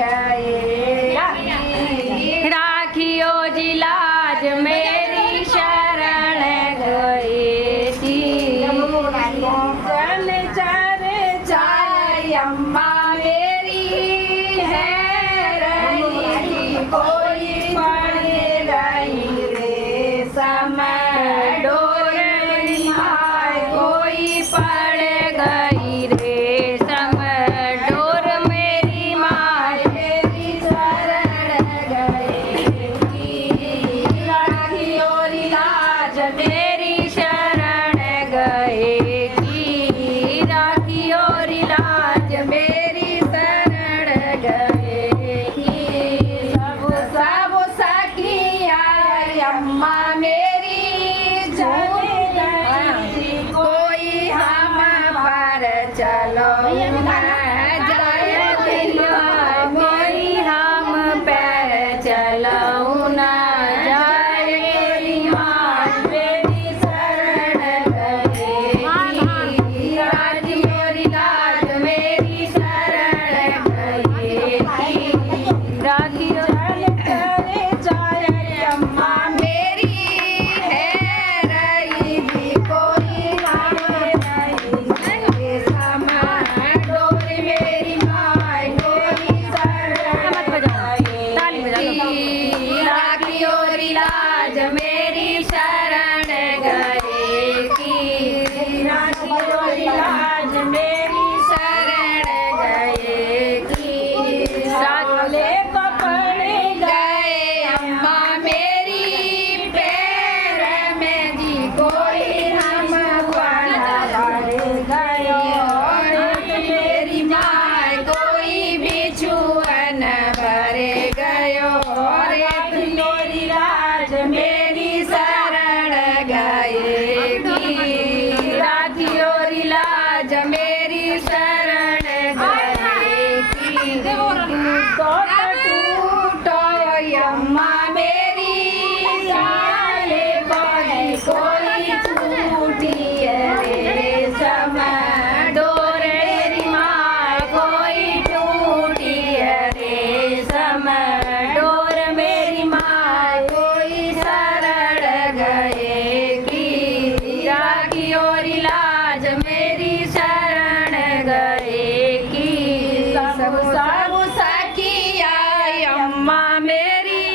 गए। राखियो जी लाज मेरी शरण गए थी। जन चर चाय अम्मा मेरी है रही, कोई पड़ रही रे समय डोर मेरी माय, कोई पड़ गई रे समय डोर मेरी माय, मेरी शरण गए। राखियो लाज मेरी शरण गए की, राखियो लाज मेरी शरण गए की। सब सखिया अम्मा मेरी झूल गई, कोई हम पर चलो जय दिया, कोई हम पैर चलो ना जाए, मेरी शरण गए। राखियो लाज मेरी शरण गए। राखियो चले जाए अम्मा मेरी है रही, कोई हम नहीं समय डोर मेरी माय, कोई शरण गए। राखियो लाज मेरी शरण गए की, राखियो लाज मेरी शरण गए की। साले पकड़े गए अम्मा मेरी पैर में जी, कोई हम गए मेरी माय, कोई बिछुअन भरे गयो रे लाज मेरी शरण गए की। राखियो लाज मेरी शरण गए की। टूटो अम्मा मेरी साले बड़ी, कोई छूटी रे समय डोर मेरी माय, कोई टूटी रे समय डोर मेरी माय, कोई शरण गए की। राखियो लाज मेरी शरण गए की। सब सखिया अम्मा मेरी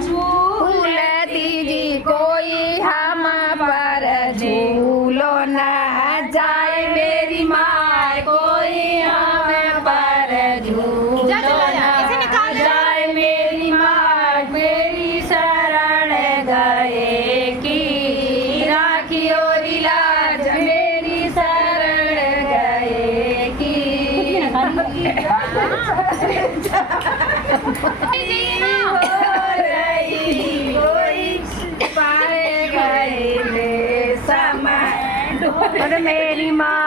झूल दीजी, कोई हम पर झूलो न जाए मेरी माय, कोई हम पर झूलो न जाए मेरी माय, मेरी शरण गए की। राखियो लाज मेरी शरण गए की। कोई पाए गए रे समय डोर मेरी माँ